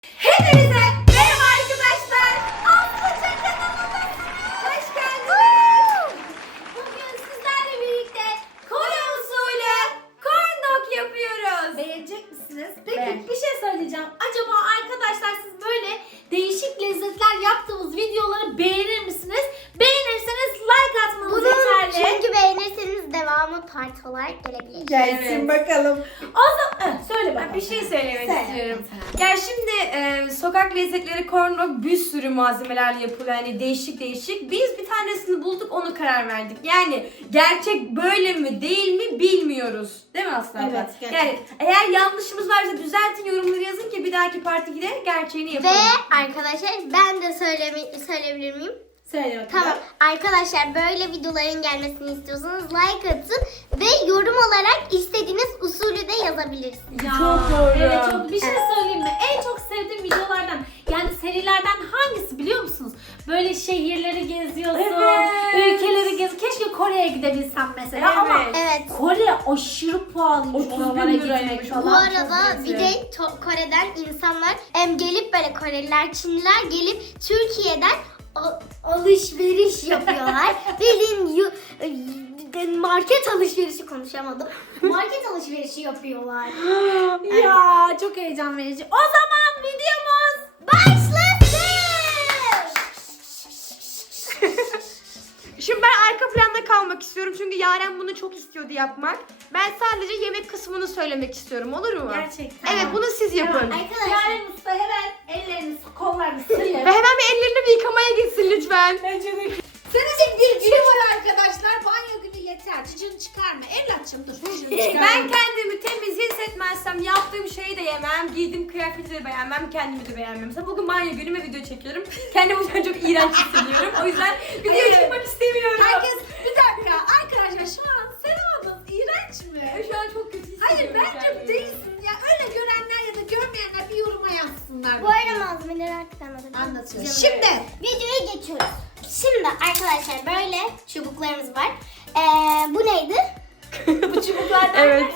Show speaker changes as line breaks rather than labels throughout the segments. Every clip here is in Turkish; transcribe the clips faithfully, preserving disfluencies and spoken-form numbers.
Hepinize merhaba arkadaşlar. Aslıca kanalına hoş geldiniz. Bugün sizlerle birlikte Kore usulü corn dog yapıyoruz.
Beğenecek misiniz? Peki
Beğen.
bir şey söyleyeceğim. Acaba arkadaşlar siz böyle değişik lezzetler yaptığımız videoları beğenir misiniz? Beğenirseniz like atmanız
Bunu
yeterli.
çünkü beğenirseniz devamı part olarak gelebilir.
Gelsin
Evet.
bakalım. O zaman eh, söyle bakalım.
Ben bir şey söylemek
Söyle.
istiyorum. Ya şimdi e, sokak lezzetleri corn dog bir sürü malzemelerle yapılıyor. Yani değişik değişik. Biz bir tanesini bulduk, onu karar verdik. Yani gerçek böyle mi değil mi bilmiyoruz. Değil mi Aslı abla?
Evet, gerçek.
Yani eğer yanlışımız varsa düzeltin, yorumları yazın ki bir dahaki partikide gerçeğini yapalım.
Ve arkadaşlar ben de söyleme, söyleyebilir miyim?
Söyle bakalım.
Tamam. Arkadaşlar böyle videoların gelmesini istiyorsanız like atın ve yorum olarak istediğiniz usulü de yazabilirsiniz.
Ya,
Çok doğru.
Evet, çok bir şey söyleyeyim mi? En çok sevdiğim videolardan yani serilerden hangisi biliyor musunuz? Böyle şehirleri geziyorsun,
Evet.
ülkeleri geziyorsun. Keşke Kore'ye gidebilsem mesela
Evet.
ama
Evet.
Kore aşırı pahalıymış
otuz bin
oralara
liraymış.
gitmek
Bu
Bu
falan.
arada bir de to- Kore'den insanlar em, gelip böyle Koreliler, Çinliler gelip Türkiye'den a- alışveriş yapıyorlar. Bildiğin yu- e, market alışverişi konuşamadım. Market alışverişi yapıyorlar.
Ya çok heyecan verici. O zaman videomuz
Başlasın!
Şimdi ben arka planda kalmak istiyorum çünkü Yaren bunu çok istiyordu yapmak. Ben sadece yemek kısmını söylemek istiyorum, olur mu?
gerçekten.
Evet, bunu siz yapın.
Arkadaşlar
Yaren Usta hemen ellerini, kollarını sıyır.
Ve hemen bir ellerini bir yıkamaya gitsin lütfen.
Senin bir günü var arkadaşlar. Banyo günü yeter. Cıcını çıkarma. Evlatçım dur. Cıcını çıkarma.
Ben kendimi temiz hissetmezsem yaptığım şeyi de yemem, giydiğim kıyafeti de beğenmem, kendimi de beğenmem. Mesela bugün banyo günüme video çekiyorum. Kendimi o yüzden çok iğrenç hissediyorum. O yüzden video
Evet.
çekmek istemiyorum.
Herkes bir dakika arkadaşlar şu an Serap iğrenç mi?
Şu an çok kötü hissediyorum.
Hayır bence
kendimi.
değilsin. Ya öyle görenler ya da görmeyenler bir yoruma yazsınlar.
bu arada malzemeleri artık anladım.
Anlatıyoruz.
Canım.
Şimdi
Videoya geçiyoruz. Şimdi arkadaşlar böyle çubuklarımız var. Ee, bu neydi?
bu çubuklardan
Evet.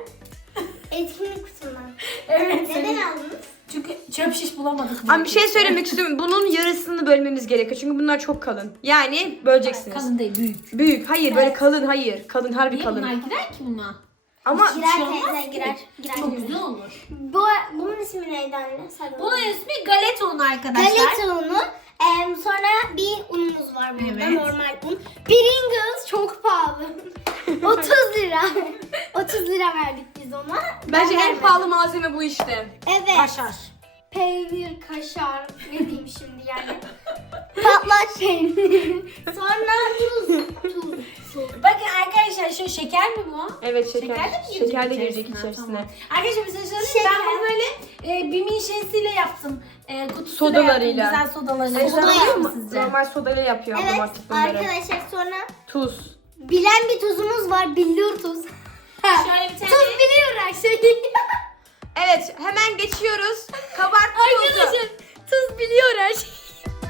Etkinlik kutusundan.
Evet.
Neden aldınız?
Çünkü çöp şiş bulamadık.
Ama bir şey söylemek istiyorum. Bunun yarısını bölmemiz gerekiyor. Çünkü bunlar çok kalın. Yani böleceksiniz.
Kalın değil büyük.
Büyük. Hayır, böyle kalın. Hayır. Kalın, harbi
Niye bunlar
kalın.
girer ki buna?
Ama
Girer
şey olmaz
teyze
ki.
girer. girer
Çok
girer.
güzel olur.
Bu, bunun ismi neydi anne? Say bana.
Bunun ismi galeta unu arkadaşlar.
Galeta unu. Ee, sonra bir unumuz var burada.
Evet.
Normal un. Pringles çok pahalı. otuz lira. otuz lira verdik biz ona.
bence
Ben
en
vermedim.
pahalı malzeme bu işte.
Evet.
Kaşar.
Peynir, kaşar. Ne diyeyim şimdi yani. Patlak peynir. Sonra tuz. Tuz. Tuz.
Bakın arkadaşlar şu şeker mi bu?
Evet, şeker.
Şeker de mi girecek
Şeker de girecek
içerisine?
içerisine.
Tamam. Arkadaşlar bir şey söyleyeyim mi?
Şeker.
Ben bunu böyle e, bimin şeysiyle yaptım. E, kutusuyla
Sodalarıyla.
yaptım. Güzel sodalarıyla.
Soda
Soda yapıyor mu
yapma.
sizce?
Normal sodayla yapıyor ablam
Evet
artık bunları.
arkadaşlar sonra
Tuz.
bilen bir tuzumuz var. Billur tuz.
Şöyle bir tane.
Tuz biliyor her şeyi.
Evet, hemen geçiyoruz. Kabartma tozu.
Arkadaşlar tuz biliyor her şeyi.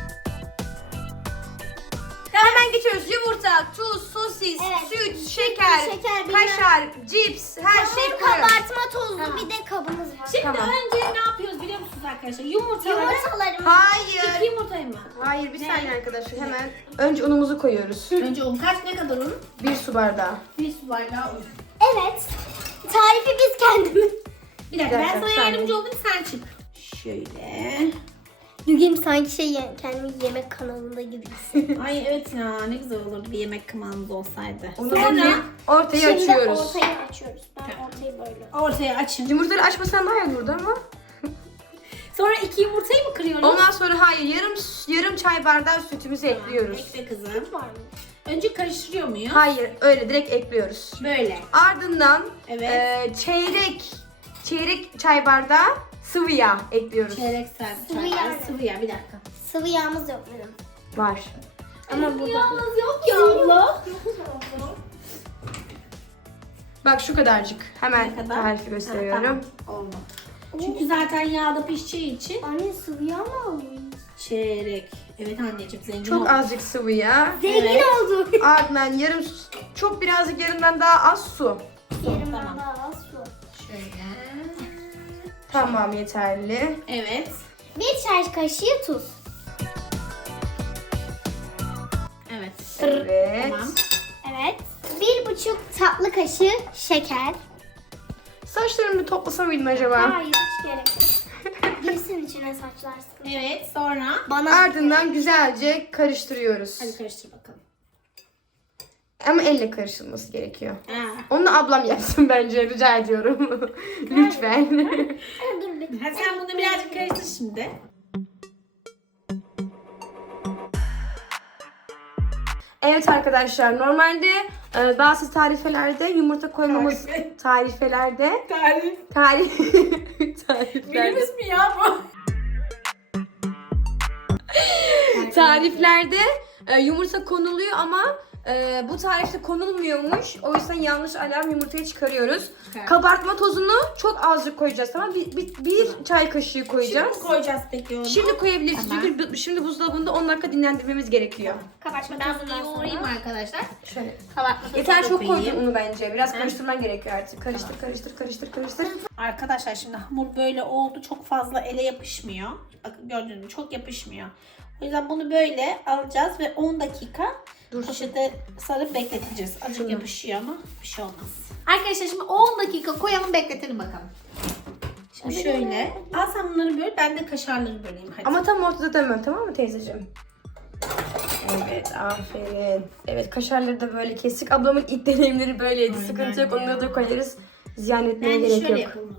Hemen geçiyoruz. Yumurta, tuz, sosis,
Evet.
süt, şeker,
şeker, bilmem.
kaşar, cips, her şey
Sonra
koyuyoruz.
kabartma tozlu
Tamam.
bir de kabımız var.
Şimdi
Tamam.
önce ne yapıyoruz biliyor musunuz arkadaşlar? Yumurtaları.
Yumurtalarımız.
Hayır.
İki yumurtayı mı?
Hayır, bir
Ne?
saniye arkadaşlar. Hemen önce unumuzu koyuyoruz.
Önce un. Kaç ne kadar un?
Bir su bardağı.
Bir su bardağı un.
Evet. Tarifi biz kendimiz.
Bir dakika,
Bir
ben
dakika,
sana
bir saniye.
yardımcı olayım sen çık. Şöyle.
Bugün sanki şey ye- kendimi yemek kanalında gibiyiz.
Ay evet ya ne güzel olurdu bir yemek kanalımız olsaydı.
Onu
Sonra
Sonra ortaya
Şimdi
açıyoruz.
ortayı açıyoruz. Ben ortayı böyle.
ortaya açın.
Yumurtaları açmasan daha iyi burada ama.
Sonra iki yumurtayı mı kırıyoruz?
Ondan sonra hayır, yarım yarım çay bardağı sütümüzü ekliyoruz.
Ekle kızım.
Var mı?
Önce karıştırıyor muyuz?
Hayır, öyle direkt ekliyoruz.
Böyle.
Ardından
Evet.
e, çeyrek çeyrek çay bardağı sıvı yağ ekliyoruz.
Çeyrek servis.
Sıvı
Sıvı
yağ.
yağ. Sıvı yağ bir dakika.
Sıvı yağımız yok benim.
Var.
Ama bu
Yağımız yok ya abla.
Bak şu kadarcık. Hemen
Ne kadar?
tarifi gösteriyorum.
Ha, tamam. Oldu. Çünkü zaten yağda pişeceği için
Anne sıvı yağ mı aldın?
çeyrek. Evet anneciğim zengin
Çok
ol.
azıcık sıvı yağ.
Zengin
Evet.
oldu.
Ardından yarım çok birazcık yarımdan daha az su.
Yerim
Tamam.
daha az su.
Şöyle.
Tamam, yeterli.
Evet.
Bir çay kaşığı tuz.
Evet.
Evet.
Tamam.
Evet. Bir buçuk tatlı kaşığı şeker.
Saçlarımı toplasam mıydım acaba?
Hayır, hiç gerek yok. Girsin içine saçlar sıkıntı.
Evet, sonra.
Bana
Ardından güzelce karıştırıyoruz.
Hadi karıştır bakalım.
Ama elle karıştırılması gerekiyor.
Ha.
Onu da ablam yapsın bence, rica ediyorum. Lütfen.
dur bir.
Hadi sen bunu birazcık karıştır şimdi.
Evet arkadaşlar, normalde e, bazı tarifelerde yumurta koymamız
Tarife.
tarifelerde
Tarif.
tarif tariflerde
Biliriz mi ya bu?
tariflerde e, yumurta konuluyor ama e, bu tarifte konulmuyormuş. O yüzden yanlış alarm yumurtayı çıkarıyoruz.
Çıkar.
Kabartma tozunu çok azıcık koyacağız, tamam? Bir, bir, bir çay kaşığı koyacağız.
Şimdi koyacağız peki onu.
Şimdi koyabiliriz
Tamam.
çünkü bu- şimdi buzdolabında on dakika dinlendirmemiz gerekiyor.
Kabartma
Ben bunu
tozundan
yoğurayım
sonra.
arkadaşlar.
Şöyle.
Kabartma tozu
Yeter,
da
çok
koyayım.
koydun unu bence. Biraz
Hı.
karıştırman gerekiyor artık. Karıştır, karıştır, karıştır, karıştır.
Arkadaşlar şimdi hamur böyle oldu. Çok fazla ele yapışmıyor. Bakın gördüğünüz gibi çok yapışmıyor. O yüzden bunu böyle alacağız ve on dakika
Dursun.
poşete sarıp bekleteceğiz. Azıcık
Şunu.
yapışıyor ama bir şey olmaz. Arkadaşlar şimdi on dakika koyalım, bekletelim bakalım. Şimdi şöyle. Al sen bunları böl, ben de kaşarları böleyim hadi.
Ama tam ortada dönmem, tamam mı teyzeciğim? Evet, aferin. Evet, kaşarları da böyle kestik. Ablamın ilk deneyimleri böyleydi.
Aynen
Sıkıntı yok,
ya.
onları da koyarız. Ziyan etmeye
Bence
gerek
şöyle
yok.
yapalım.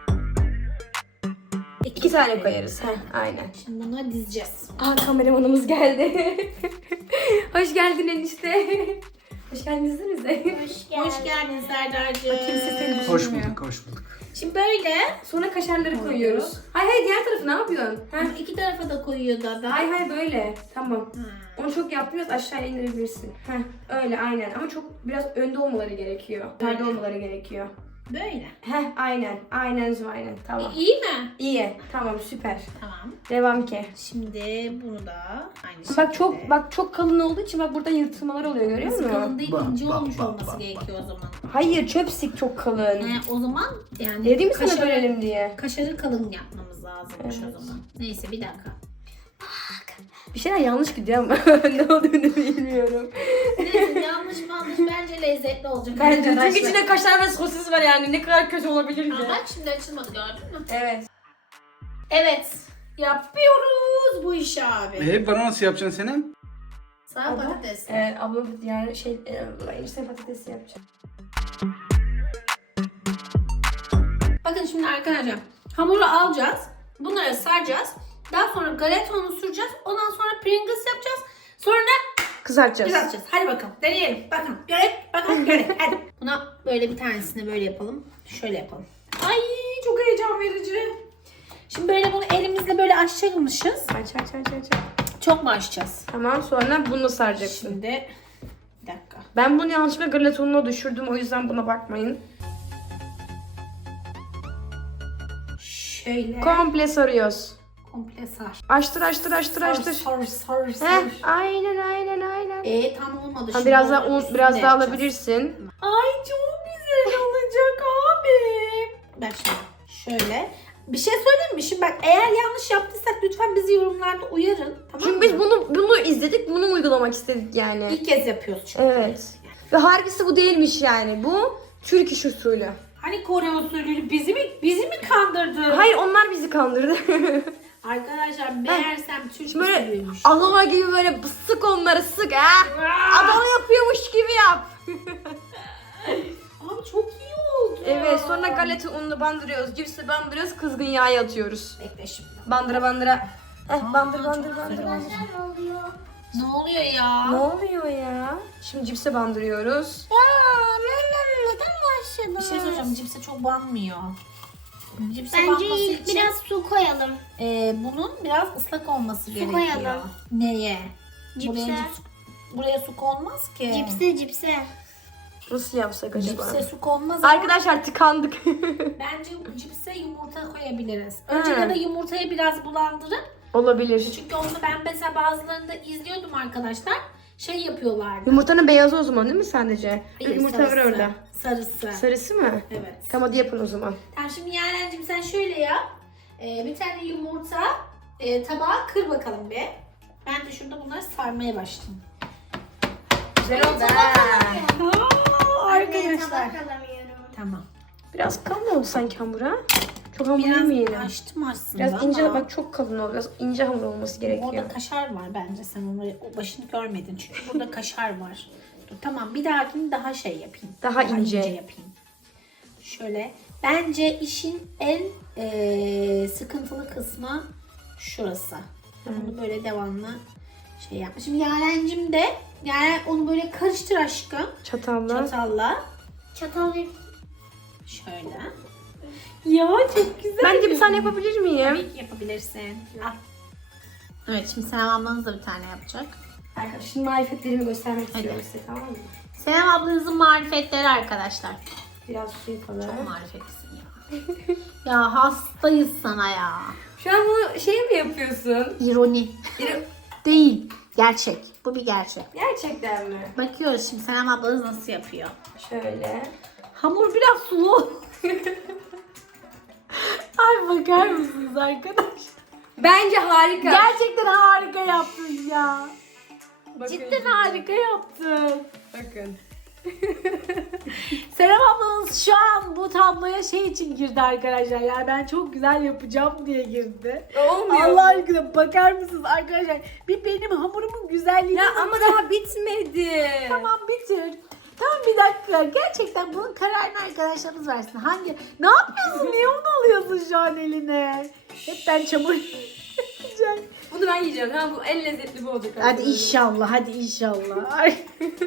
İki tane koyarız. Heh, aynen.
Şimdi bunları dizeceğiz.
Aa, kameramanımız geldi. Hoş geldin enişte. Hoş geldiniz bize.
Hoş geldin.
Hoş geldin Serdar'cığım.
Kimse seni
Hoş
düşünmüyor.
bulduk, hoş bulduk.
Şimdi böyle.
Sonra kaşarları koyuyoruz. Hayır hayır, diğer tarafı ne yapıyorsun? Heh.
İki tarafa da koyuyor Dada.
Hayır hayır, böyle. Tamam.
Hmm.
Onu çok yapmıyoruz, aşağıya indirebilirsin. Heh, öyle aynen, ama çok biraz önde olmaları gerekiyor. Perde olmaları gerekiyor.
Böyle.
Heh, aynen, aynen aynen, tamam.
İyi mi?
İyi, tamam, süper.
Tamam.
Devam ki.
Şimdi bunu da aynı şekilde.
Bak çok bak çok kalın olduğu için bak burada yırtılmalar oluyor, görüyor
Nasıl
musun?
kalın değil,
Bak,
ince
bak,
olmuş
bak,
olması
bak,
gerekiyor o zaman.
Hayır, çöpsik çok kalın.
He, o zaman yani
Dedim mi sana
kaşarı-
bölelim diye?
Kaşarı kalın yapmamız lazımmış
Evet.
o zaman. Neyse bir dakika.
Bir şeyler yanlış gidiyor ama ne olduğunu bilmiyorum.
Neyse yanlış yanlış bence lezzetli olacak.
Bence çünkü
arkadaşlar.
içinde kaşar ve sosis var, yani ne kadar kötü olabilir
Aa,
ki?
bak şimdi açılmadı, gördün mü?
Evet.
Evet. Yapıyoruz bu işi abi.
E, bana nasıl yapacaksın Senem?
Sağ patates.
Ee, ablam yani şey, e, enişte patatesi yapacağım.
Bakın şimdi arkadaşlar hamuru alacağız. Bunları saracağız. Daha sonra galeta unu süreceğiz. Ondan sonra Pringles yapacağız. Sonra da
Kızartacağız.
kızartacağız. Hadi bakalım deneyelim. Bakın görek. Bakın görek. Hadi. Buna böyle bir tanesini böyle yapalım. Şöyle yapalım. Ay çok heyecan verici. Şimdi böyle bunu elimizle böyle açacakmışız.
Aç aç aç aç. aç.
Çok mu açacağız?
Tamam, sonra bunu saracaksın.
Şimdi bir dakika.
Ben bunu yanlışlıkla galeta ununa düşürdüm, o yüzden buna bakmayın.
Şöyle
Komple sarıyoruz.
komple sar.
Açtır açtır açtır
Sar
açtır.
sar sar sar.
Heh, aynen aynen aynen.
E tam olmadı.
Ha,
Şimdi
biraz daha
onun
un,
üstünde
biraz daha
yapacağız.
alabilirsin.
Ay çok güzel olacak abi. Bak şimdi şöyle. Bir şey söyleyeyim mi? Şimdi bak eğer yanlış yaptıysak lütfen bizi yorumlarda uyarın. Tamam
Çünkü
mı?
biz bunu bunu izledik, bunu uygulamak istedik yani.
ilk kez yapıyoruz çünkü.
Evet. Ve harbisi bu değilmiş yani. Bu Türk iş usulü.
Hani Kore usulü bizi mi bizi mi kandırdı?
Hayır, onlar bizi kandırdı.
Arkadaşlar meğersem Türk
Şimdi böyle
usulüymüş.
Adana gibi böyle sık onları, sık ha. Adana yapıyormuş gibi yap.
Abi çok iyi oldu.
Evet, sonra galeta ununu bandırıyoruz, cipsi bandırıyoruz, kızgın yağa atıyoruz.
Bekle şimdi.
Bandıra bandıra. Heh, bandır
Aa,
bandır
çok
bandır
güzel
bandır.
Ne oluyor?
Ne oluyor ya?
Ne oluyor ya? Şimdi cipse bandırıyoruz.
Ya neden neden başladın?
Bir şey söyleyeceğim. Cipse çok banmıyor. Cipse
Bence
banması
ilk
için
biraz su koyalım.
e, bunun biraz ıslak olması gerekiyor.
koyalım.
Neye?
Cipse.
Buraya, cips, buraya su konmaz ki.
Cipse cipse.
Nasıl yapsak acaba?
Cipse su konmaz ama
Arkadaşlar tıkandık.
bence cipse yumurta koyabiliriz.
Ha.
Önce ya da yumurtayı biraz bulandırıp
Olabilir.
çünkü onu ben mesela bazılarında izliyordum arkadaşlar. şey yapıyorlardı.
Yumurtanın beyazı o zaman değil mi sadece?
Hayır,
Yumurta var
sarısı.
orada.
Sarısı.
Sarısı mı?
Evet.
Tamam, hadi yapın o zaman.
Tamam, şimdi Yaren'cim sen şöyle yap. Ee, bir tane yumurta e, tabağa kır bakalım bir. Ben de şurada bunları sarmaya başlayayım.
Güzel oldu.
Aa, arkadaşlar.
Tabak alamıyorum.
Tamam.
Biraz kalın oldu sanki hamura. Çok hamur
Biraz
yemeyelim.
açtım aslında
Biraz ince,
ama
bak çok kalın oldu. Biraz ince hamur olması gerekiyor.
orada kaşar var bence, sen onu o başını görmedin çünkü burada kaşar var. Dur, tamam, bir dahakini daha şey yapayım.
Daha ince.
yapayım. Şöyle, bence işin en eee, sıkıntılı kısmı şurası. Bunu böyle devamlı şey yapma. Şimdi Yaren'cim de Yaren onu böyle karıştır aşkım.
Çatalla.
Çatalla.
Çatal bir
Şöyle. Ya çok güzel.
Ben de bir tane yapabilir miyim?
Tabii ki yapabilirsin. Al. Evet, şimdi Senem ablanız da bir tane yapacak.
Arkadaşlar şimdi marifetlerimi göstermek
Hadi.
istiyorum size, tamam mı?
Senem ablanızın marifetleri arkadaşlar.
Biraz su yapalım.
Çok marifetlisin ya. Ya hastayız sana ya.
Şu an bunu şey mi yapıyorsun?
İroni.
İro-
Değil. Gerçek. Bu bir gerçek.
Gerçekten mi?
Bakıyoruz şimdi Senem ablanız nasıl yapıyor.
Şöyle.
Hamur biraz sulu. Ay, bakar mısınız arkadaş?
Bence harika.
Gerçekten harika yaptın ya.
Bakın
Cidden
şimdi.
harika yaptın.
Bakın.
Serap ablanız şu an bu tabloya şey için girdi arkadaşlar. Yani ben çok güzel yapacağım diye girdi.
Olmuyor.
Allah aşkına bakar mısınız arkadaşlar? Bir benim hamurumun güzelliğine
Ya ama daha bitmedi.
Tamam, bitir. Tamam, bir dakika. Gerçekten bunun kararını arkadaşlarımız versin. Hangi? Ne yapıyorsun? Niye onu alıyorsun şu an eline? Hep ben çamur yiyeceğim.
Bunu ben yiyeceğim. Ha, bu en lezzetli bu olacak.
Hadi
arkadaşlar.
inşallah, hadi inşallah. Ay.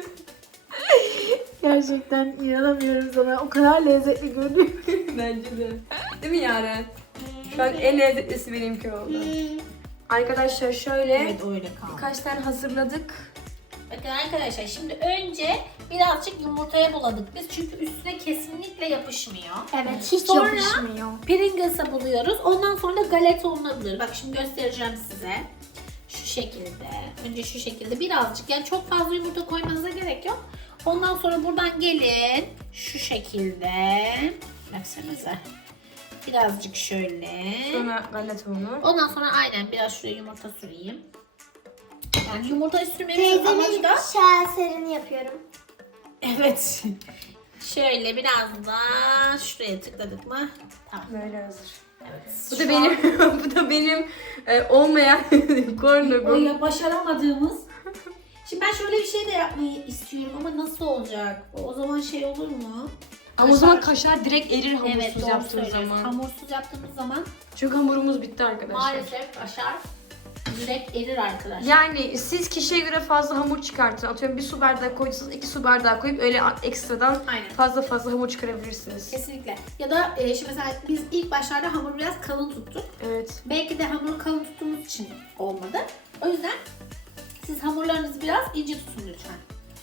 Gerçekten inanamıyorum sana. O kadar lezzetli görünüyor.
Bence de. Değil mi Yaren? Şu an en lezzetlisi benimki oldu. Arkadaşlar şöyle
Evet, öyle kaldı.
birkaç tane hazırladık.
Bakın arkadaşlar, şimdi önce birazcık yumurtaya buladık biz. Çünkü üstüne kesinlikle yapışmıyor.
Evet, hiç
Sonra
yapışmıyor.
Pringles'a buluyoruz. Ondan sonra da galeta ununa buluyoruz. Bak şimdi göstereceğim size. Şu şekilde. Önce şu şekilde birazcık. Yani çok fazla yumurta koymanıza gerek yok. Ondan sonra buradan gelin. Şu şekilde. Baksanıza. Birazcık şöyle.
Sonra galeta unu.
Ondan sonra aynen biraz şuraya yumurta süreyim. Yani yumurta sürmemiz
Teyzemin
amacı da...
şaheserini yapıyorum.
Evet. Şöyle biraz da şuraya tıkladık mı? Tamam.
Böyle hazır.
Evet.
Bu da benim, bu da benim e, olmayan corn
O
dogum.
ya başaramadığımız. Şimdi ben şöyle bir şey de yapmayı istiyorum ama nasıl olacak? O, o zaman şey olur mu?
Ama o zaman kaşar direkt erir hamursuz
Evet, doğru
yaptığın
söylüyorsun.
zaman.
Hamursuz yaptığımız zaman
Çünkü hamurumuz bitti arkadaşlar.
maalesef kaşar direkt erir arkadaşlar.
Yani siz kişiye göre fazla hamur çıkartın. Atıyorum bir su bardağı koyduysanız iki su bardağı koyup öyle ekstradan
Aynen.
fazla fazla hamur çıkarabilirsiniz.
Kesinlikle. Ya da e, şimdi mesela biz ilk başlarda hamuru biraz kalın tuttuk.
Evet.
Belki de hamuru kalın tuttuğumuz için olmadı. O yüzden siz hamurlarınızı biraz ince tutun lütfen.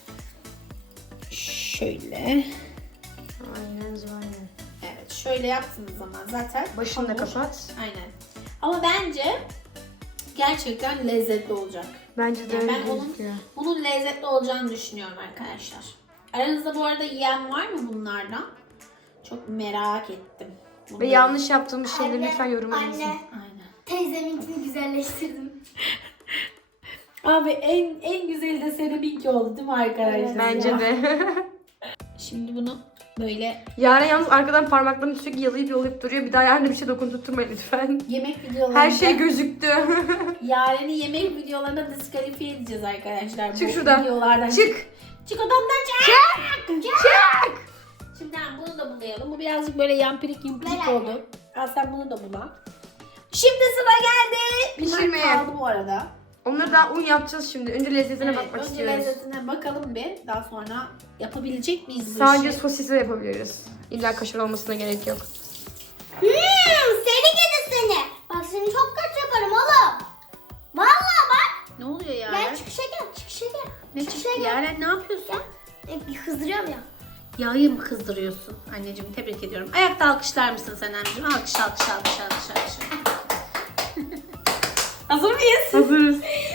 Şöyle.
Aynen aynen.
Evet, şöyle yaptığınız zaman zaten
Başını da
hamur-
kapat.
Aynen. Ama bence gerçekten lezzetli olacak.
Bence de
Yani
öyle
ben onun,
gözüküyor.
bunun lezzetli olacağını düşünüyorum arkadaşlar. Aranızda bu arada yiyen var mı bunlardan? Çok merak ettim.
Ve
Bunları-
yanlış yaptığımız şeyleri
Anne,
lütfen yoruma yazın.
Anne,
Aynen.
teyzeminkini güzelleştirdim.
Abi en en güzeli de seninki oldu değil mi arkadaşlar?
Bence
Ya.
de.
Şimdi bunu böyle
Yaren yalnız arkadan parmaklarını sürekli yalayıp yalayıp duruyor. Bir daha Yaren'e bir şey dokundurtmayın lütfen.
yemek videolarında
Her şey gözüktü.
Yaren'i yemek videolarına diskalifiye edeceğiz arkadaşlar.
Çık
Bu
şuradan.
Videolardan.
Çık.
Çık odamdan çık. Çık. Çık. Şimdi ha, bunu da bulayalım. Bu birazcık böyle yampirik yumpirik
Ver
oldu. Al sen bunu da bula. Şimdi sıra geldi.
Pişirmeye.
Bunlar kaldı bu arada.
Onları daha un yapacağız şimdi. Önce lezzetine
Evet,
bakmak
önce
istiyoruz.
lezzetine bakalım bir. Daha sonra yapabilecek miyiz bu
Sadece
işi?
sosisle yapabiliriz. İlla kaşar olmasına gerek yok.
Hmm, seni gidi seni. Bak seni çok kötü yaparım oğlum. Vallahi bak.
Ne oluyor ya?
Gel çıkışa gel, çıkışa gel.
Ne
çıkışa
çıktı?
gel.
Yaren ne yapıyorsun?
E, kızdırıyorum ya.
Yağı mı kızdırıyorsun? Anneciğim tebrik ediyorum. Ayakta alkışlar mısın sen anneciğim? Alkış, alkış, alkış, alkış, alkış. Hazır mıyız?
Hazırız.
Çok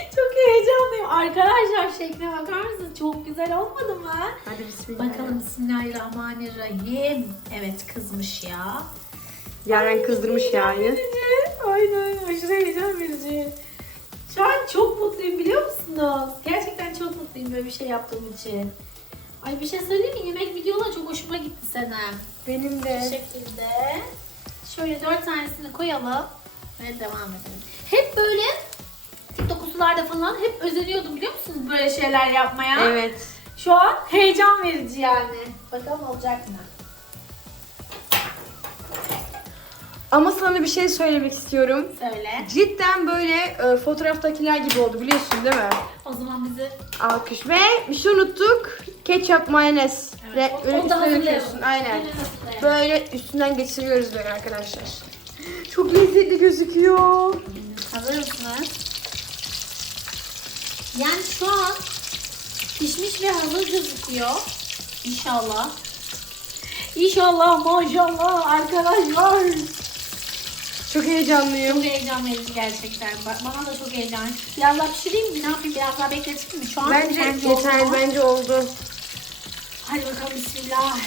heyecanlıyım. Arkadaşlar şekline bakar mısınız? Çok güzel olmadı mı?
Hadi bismillah.
Bakalım Bismillahirrahmanirrahim. Evet kızmış ya.
Yaren kızdırmış yani.
Aynen aşırı heyecan verici. Şu an çok mutluyum biliyor musunuz? Gerçekten çok mutluyum böyle bir şey yaptığım için. Ay bir şey söyleyeyim mi? Yemek videoları çok hoşuma gitti Senem.
Benim
Bu
de.
şekilde. Şöyle dört tanesini koyalım ve devam edelim. Hep böyle TikTok'larda falan hep özeniyordum biliyor musunuz böyle şeyler yapmaya.
Evet.
Şu an heyecan verici yani. Bakalım olacak mı?
Ama sana bir şey söylemek istiyorum.
Söyle.
Cidden böyle e, fotoğraftakiler gibi oldu biliyorsun değil mi?
O zaman bizi
Alkış. Ve bir şey unuttuk. Ketçap, mayonez.
evet,
Ve
o-
böyle
onu da
üstüne döküyorsun.
hazırlayalım.
Aynen.
Yine hazırlayalım.
Böyle üstünden geçiriyoruz böyle arkadaşlar. Çok lezzetli gözüküyor.
Hazır mısınız? Yani şu an pişmiş ve hazır gözüküyor. İnşallah. İnşallah maşallah arkadaşlar.
Çok heyecanlıyım.
Çok heyecan verici gerçekten. Ba- Bana da çok heyecan. Biraz daha pişireyim mi? Ne yapayım? Biraz daha bekleteyim mi? Şu an
Bence
bence
yeterli,
oldu.
bence oldu.
Hadi bakalım bismillah.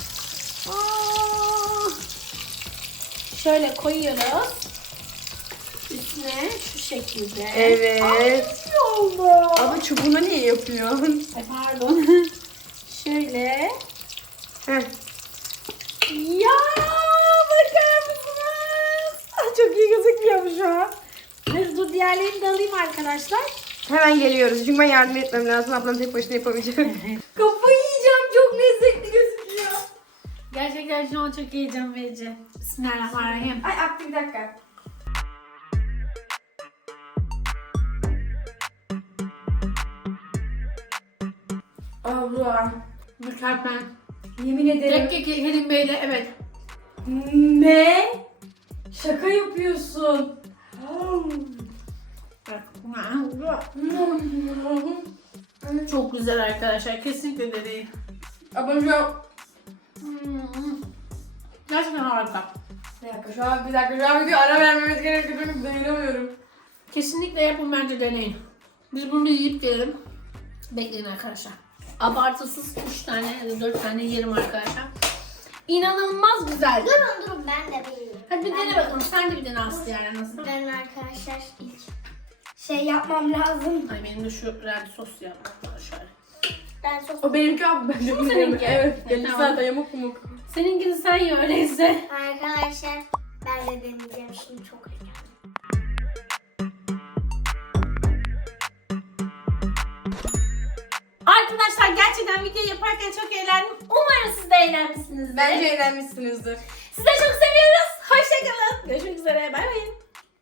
Aa! Şöyle koyuyoruz. Üstüne şu şekilde.
Evet.
Ay, iyi oldu.
Ama çubuğuna niye yapıyorsun?
Ay pardon. Şöyle.
Heh.
Ya bakar mısınız? Ah, çok iyi gözükmüyor şu an. Neyse dur diğerlerini de alayım arkadaşlar.
Hemen geliyoruz. Çünkü ben yardım etmem lazım. Ablam tek başına yapamayacak. Kafayı yiyeceğim. Çok lezzetli gözüküyor.
Gerçekten şu an çok heyecan verici. Bismillahirrahmanirrahim.
Ay aktı bir dakika. Abla.
Mükemmel.
Yemin ederim.
Tek Kerim Bey'le evet.
Ne? Şaka yapıyorsun.
Çok güzel arkadaşlar. Kesinlikle de değil.
Ablam şu an...
Hmm. Gerçekten harika.
Bir dakika şu an bir dakika şu an video ara vermemiz gerekiyor. Çünkü dayanamıyorum.
Kesinlikle yapın bence deneyin. Biz bunu yiyip gelelim. Bekleyin arkadaşlar. Abartısız üç tane ya da dört tane yerim arkadaşlar. İnanılmaz güzel.
Durun durun ben de bir
Hadi bir
Ben
dene
de-
bakalım. Sen de bir dene Aslı yani nasıl?
Ben arkadaşlar ilk şey yapmam lazım.
Ay benim de şu red sos yapmam var şöyle.
Ben sos
O benimki abi bence
Şu
bu
seninki.
Evet.
Evet,
Gelin
tamam.
zaten yamuk yumuk.
Seninkini sen ye öyleyse.
Arkadaşlar ben de deneyeceğim şimdi çok heyecanlıyım.
Arkadaşlar gerçekten video yaparken çok eğlendim. Umarım siz de eğlenmişsinizdir.
Bence eğlenmişsinizdir.
Sizi çok seviyoruz. Hoşçakalın. Görüşmek üzere. Bay bay.